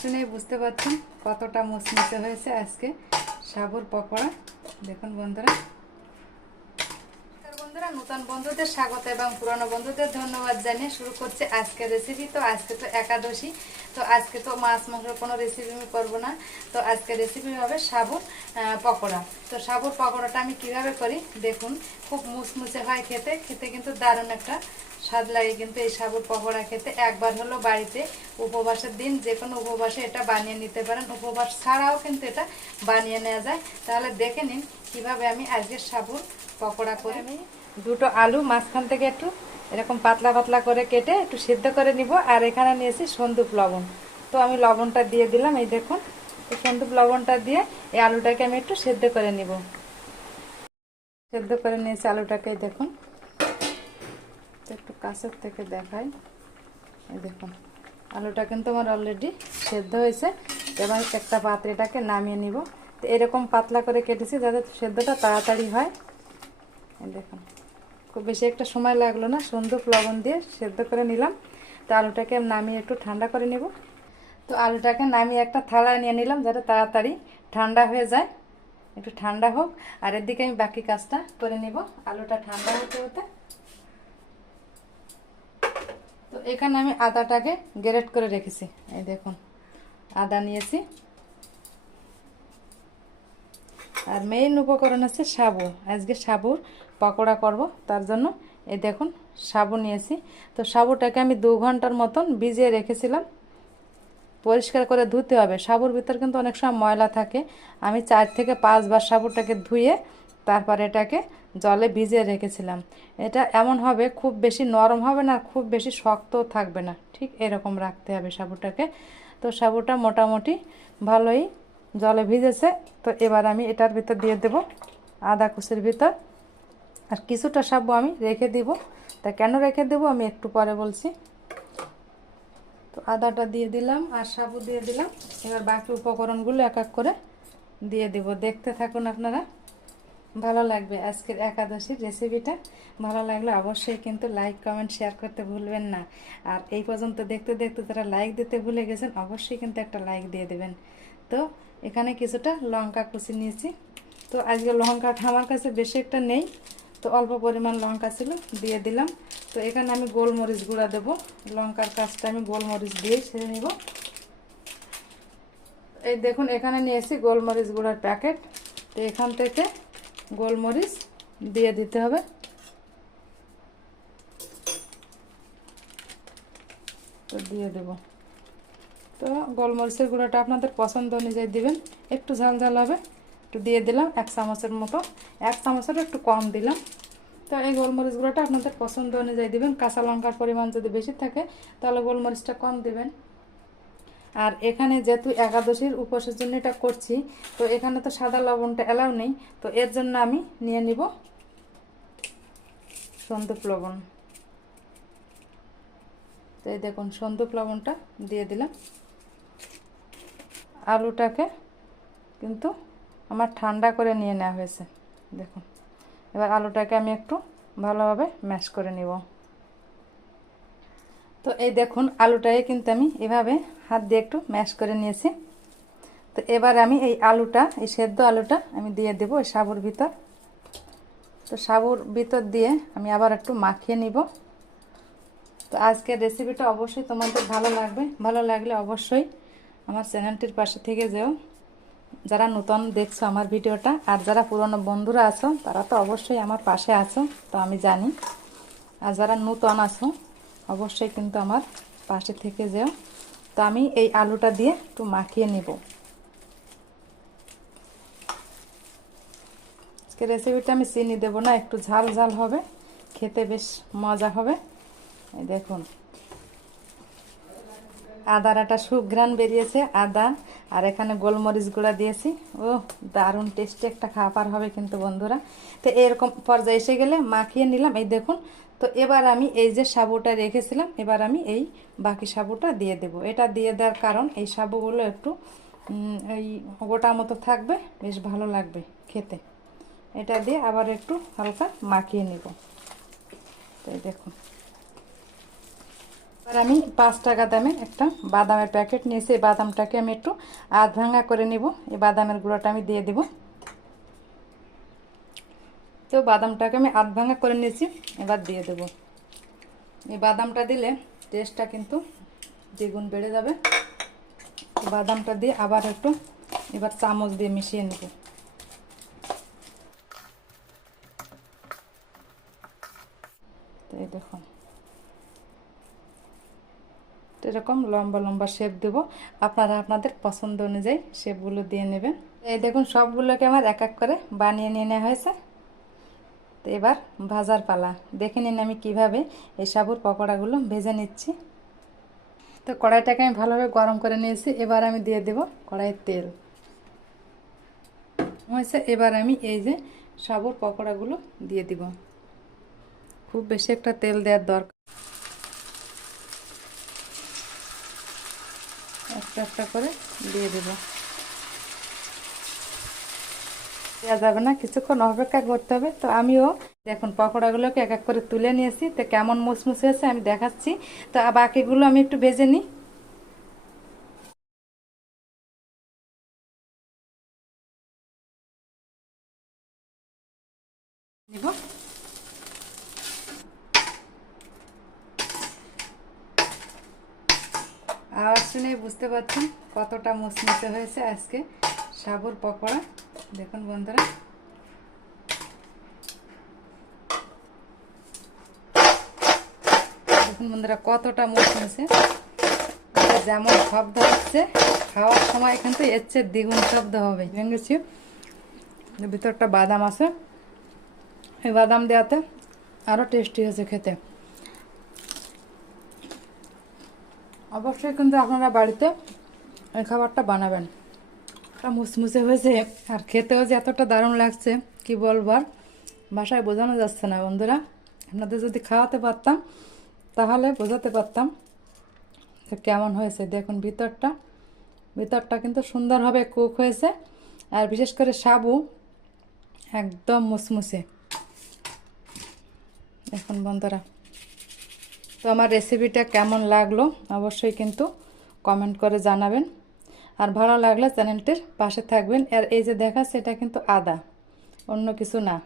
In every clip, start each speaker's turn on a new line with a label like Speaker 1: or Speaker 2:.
Speaker 1: শুনেই বুঝতে পারছেন কতটা মসমিতে হয়েছে আজকে সাবুর পকোড়া। দেখুন বন্ধুরা। নতুন বন্ধুদের স্বাগত এবং পুরনো বন্ধুদের ধন্যবাদ জানিয়ে শুরু করছে আজকের রেসিপি তো আজকে তো একাদশী, তো আজকে তো মাছ মাংসের কোনো রেসিপি আমি করব না। তো আজকে রেসিপি হবে সাবুর পকোড়া। তো সাবুর পকোড়াটা আমি কীভাবে করি? দেখুন, খুব মুচমুচে হয় খেতে। খেতে কিন্তু দারুণ একটা স্বাদ লাগে কিন্তু এই সাবুর পকোড়া খেতে। একবার হলো বাড়িতে উপবাসের দিন, যে কোনো উপবাসে এটা বানিয়ে নিতে পারেন। উপবাস ছাড়াও কিন্তু এটা বানিয়ে নেওয়া যায়। তাহলে দেখে নিন কীভাবে আমি আজকে সাবুর পকোড়া করে। আমি দুটো আলু মাঝখান থেকে একটু এরকম পাতলা পাতলা করে কেটে একটু সিদ্ধ করে নিব, আর এখানে নিয়েছি সন্দুপ লবণ। তো আমি লবণটা দিয়ে দিলাম, এই দেখুন সন্দুপ লবণটা দিয়ে এই আলুটাকে আমি একটু সেদ্ধ করে নিব। সেদ্ধ করে নিয়েছি আলুটাকে দেখুন। একটু কাছের থেকে দেখাই দেখুন। আলুটা কিন্তু আমার অলরেডি সেদ্ধ হয়েছে, এবার একটা পাত্রেটাকে নামিয়ে নিব। তো এরকম পাতলা করে কেটেছি যাতে সেদ্ধটা তাড়াতাড়ি হয়। দেখুন। খুব বেশি একটা সময় লাগল না সুন্দর লবণ দিয়ে সেদ্ধ করে নিলাম। তো আলুটাকে নামিয়ে একটু ঠান্ডা করে নেব। তো আলুটাকে নামিয়ে একটা থালায় নিয়ে নিলাম যাতে তাড়াতাড়ি ঠান্ডা হয়ে যায়। একটু ঠান্ডা হোক। আর এদিকে আমি বাকি কাজটা করে নিব। আলুটা ঠান্ডা হতে হতে। তো এখানে আমি আদাটাকে গ্রেট করে রেখেছি। এই দেখুন, আদা নিয়েছি। আর মেইন উপকরণ হচ্ছে সাবু। আজকে সাবুর পকোড়া করব, তার জন্য এই দেখুন, সাবু নিয়েছি। তো সাবুটাকে আমি দু ঘণ্টার মতন ভিজিয়ে রেখেছিলাম। পরিষ্কার করে ধুতে হবে। সাবুর ভিতর কিন্তু অনেক সময় ময়লা থাকে। আমি চার থেকে পাঁচবার সাবুটাকে ধুয়ে তারপর এটাকে জলে ভিজিয়ে রেখেছিলাম। এটা এমন হবে, খুব বেশি নরম হবে না খুব বেশি শক্তও থাকবে না। ঠিক এরকম রাখতে হবে সাবুটাকে। তো সাবুটা মোটামুটি ভালোই জলে ভিজেছে, তো এবার আমি এটার ভিতর দিয়ে দেব আদা কুচির ভিতর। আর কিছুটা সাবু আমি রেখে দিব। তা কেন রেখে দেবো আমি একটু পরে বলছি। তো আদাটা দিয়ে দিলাম আর সাবু দিয়ে দিলাম। এবার বাকি উপকরণগুলো এক এক করে দিয়ে দেব। দেখতে থাকুন আপনারা। ভালো লাগবে আজকের একাদশীর রেসিপিটা। ভালো লাগলে অবশ্যই কিন্তু লাইক, কমেন্ট, শেয়ার করতে ভুলবেন না। আর এই পর্যন্ত দেখতে দেখতে যারা লাইক দিতে ভুলে গেছেন, অবশ্যই কিন্তু একটা লাইক দিয়ে দেবেন। তো এখানে কিছুটা লঙ্কা কুচি নিয়েছি। তো আজকে লঙ্কাটা আমার কাছে বেশি একটা নেই, তো অল্প পরিমাণ লঙ্কা ছিল, দিয়ে দিলাম। তো এখানে আমি গোলমরিচ গুঁড়া দেবো। লঙ্কার কাজটা আমি গোলমরিচ দিয়েই ছেড়ে নিব। এই দেখুন, এখানে নিয়েছি গোলমরিচ গুঁড়ার প্যাকেট। তো এখান থেকে গোলমরিচ দিয়ে দিতে হবে। তো দিয়ে দেব। তো গোলমরিচের গুঁড়োটা আপনাদের পছন্দ অনুযায়ী দিবেন। একটু ঝাল ঝাল হবে, একটু দিয়ে দিলাম এক চামচের মতো। এক চামচের একটু কম দিলাম। তো এই গোলমরিচ গুঁড়োটা আপনাদের পছন্দ অনুযায়ী দিবেন। কাঁচা লঙ্কার পরিমাণ যদি বেশি থাকে, তাহলে গোলমরিচটা কম দিবেন। আর এখানে যেহেতু একাদশীর উপোসের জন্য এটা করছি, তো এখানে তো সাদা লবণটা এলাও নেই। তো এর জন্য আমি নিয়ে নিব সন্দুপ লবণ। তো এই দেখুন, সন্দুপ লবণটা দিয়ে দিলাম। আলুটাকে কিন্তু আমার ঠান্ডা করে নিয়ে নেওয়া হয়েছে। দেখুন, এবার আলুটাকে আমি একটু ভালোভাবে ম্যাশ করে নিব। তো এই দেখুন, আলুটাকে কিন্তু আমি এভাবে হাত দিয়ে একটু ম্যাশ করে নিয়েছি। তো এবার আমি এই আলুটা, এই সেদ্ধ আলুটা আমি দিয়ে দেবো ওই সাবুর ভিতর। তো সাবুর ভিতর দিয়ে আমি আবার একটু মাখিয়ে নিব। তো আজকের রেসিপিটা অবশ্যই তোমাদের ভালো লাগবে। ভালো লাগলে অবশ্যই আমার চ্যানেলটির পাশে থেকে যেও। যারা নতুন দেখছ আমার ভিডিওটা, আর যারা পুরনো বন্ধুরা আছো, তারা তো অবশ্যই আমার পাশে আছো, তো আমি জানি। আর যারা নতুন আছো, অবশ্যই কিন্তু আমার পাশে থেকে যেও। তো আমি এই আলুটা দিয়ে একটু মাখিয়ে নেব। আজকে রেসিপিটা আমি চিনি দেবো না, একটু ঝাল ঝাল হবে, খেতে বেশ মজা হবে। এই দেখুন। আদার একটা সুঘ্রাণ বেরিয়েছে, আদা, আর এখানে গোলমরিচ গুঁড়া দিয়েছি। ও দারুণ টেস্টি একটা খাবার হবে কিন্তু বন্ধুরা। তো এরকম পর্যায়ে এসে গেলে মাখিয়ে নিলাম, এই দেখুন। তো এবার আমি এই যে সাবুটা রেখেছিলাম, এবার আমি এই বাকি সাবুটা দিয়ে দেব। এটা দিয়ে দেওয়ার কারণ এই সাবুগুলো একটু এই গোটা মতো থাকবে, বেশ ভালো লাগবে খেতে। এটা দিয়ে আবার একটু হালকা মাখিয়ে নিব। তো এই দেখুন। আর আমি পাঁচ টাকা দামে একটা বাদামের প্যাকেট নিয়েছি। এই বাদামটাকে আমি একটু আধ ভাঙা করে নিব। এই বাদামের গুঁড়োটা আমি দিয়ে দিব। তো বাদামটাকে আমি আধ ভাঙা করে নিয়েছি। এবার দিয়ে দেব। এই বাদামটা দিলে টেস্টটা কিন্তু দ্বিগুণ বেড়ে যাবে। বাদামটা দিয়ে আবার একটু এবার চামচ দিয়ে মিশিয়ে নেব। এই দেখুন। এরকম লম্বা লম্বা শেপ দেব। আপনারা আপনাদের পছন্দ অনুযায়ী শেপগুলো দিয়ে নেবেন। এই দেখুন, সবগুলোকে আমার এক এক করে বানিয়ে নিয়ে নেওয়া হয়েছে। তো এবার ভাজার পালা। দেখে নিন আমি কীভাবে এই সাবুর পকোড়াগুলো ভেজে নিচ্ছি। তো কড়াইটাকে আমি ভালোভাবে গরম করে নিয়েছি। এবার আমি দিয়ে দেব কড়াইয়ের তেল। হয়েছে, এবার আমি এই যে সাবুর পকোড়াগুলো দিয়ে দিব। খুব বেশি একটা তেল দেওয়ার দরকার একটা একটা করে দিয়ে দেব। দেওয়া যাবে না, কিছুক্ষণ অপেক্ষা করতে হবে। তো আমিও দেখুন পকোড়াগুলোকে এক এক করে তুলে নিয়েছি। তো কেমন মুসমুস হয়েছে আমি দেখাচ্ছি। তো বাকিগুলো আমি একটু ভেজে নিই নিব আওয়াজ শুনে বুঝতে পারছেন কতটা মুচমুচে হয়েছে আজকে সাবুর পকোড়া। দেখুন বন্ধুরা। দেখুন বন্ধুরা, কতটা মুচমুচে। যেমন শব্দ হচ্ছে, খাওয়ার সময় কিন্তু এর চেয়ে দ্বিগুণ শব্দ হবে ভেঙেছি ভিতরটা বাদাম আছে। এই বাদাম দেওয়াতে আরও টেস্টি হয়েছে খেতে। অবশ্যই কিন্তু আপনারা বাড়িতে এই খাবারটা বানাবেন। মুসমুসে হয়েছে, আর খেতেও যে এতটা দারুণ লাগছে, কি বলব আর? বাসায় বোঝানো যাচ্ছে না বন্ধুরা। আপনাদের যদি খাওয়াতে পারতাম, তাহলে বোঝাতে পারতাম যে কেমন হয়েছে। দেখুন ভিতরটা ভিতরটা কিন্তু সুন্দরভাবে কুক হয়েছে, আর বিশেষ করে সাবু একদম মুসমুসে। দেখুন বন্ধুরা। তো আমার রেসিপিটা কেমন লাগল অবশ্যই কিন্তু কমেন্ট করে জানাবেন। আর ভালো লাগলে চ্যানেলটির পাশে থাকবেন। আর এই যে দেখা, সেটা কিন্তু আদা, অন্য কিছু না,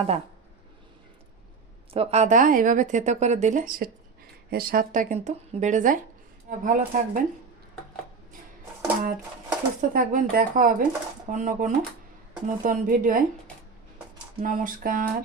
Speaker 1: আদা। তো আদা এভাবে থেতো করে দিলে সে, এর স্বাদটা কিন্তু বেড়ে যায়। ভালো থাকবেন। আর সুস্থ থাকবেন। দেখা হবে অন্য কোনো নতুন ভিডিওয়। নমস্কার।